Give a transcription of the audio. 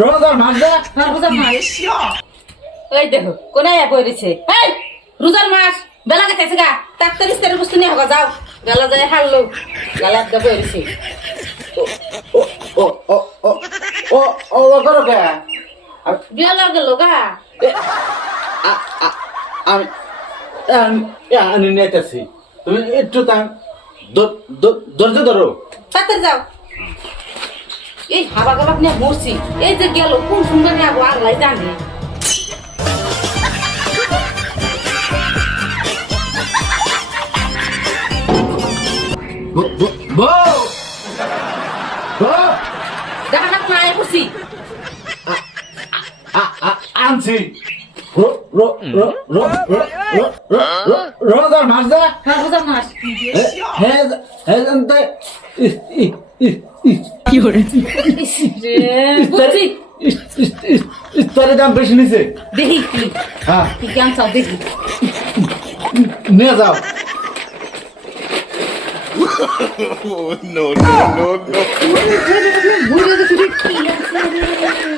রোজার মাস দে রোজার মাস এই দেখো কোনায় পড়েছে এই রোজার মাস বেলা গেছে গা তাড়াতাড়ি ইস্তারের বস্তু নিয়ে হোক যাও বেলা যায় হারলো গালা একটা পড়েছে ও ও ও ও ও করো কে বেলা গেল গা আমি আমি নেতেছি তুমি একটু ধৈর্য ধরো তাড়াতাড়ি যাও এই হাবা গাবাক নিয়ে মরছি এই যে গেল কোন সুন্দর নিয়ে আগলাই জানি বউ বউ দেখা না নাই বসি আনছি রোজার মাস দে রোজার মাস কি করে বুঝছি ইস্তারের দাম বেশি নিছে দেখি কি হ্যাঁ কি কেমন চাও দেখি নিয়ে যাও no, no, no, no. ঘুরে দেখি কি আছে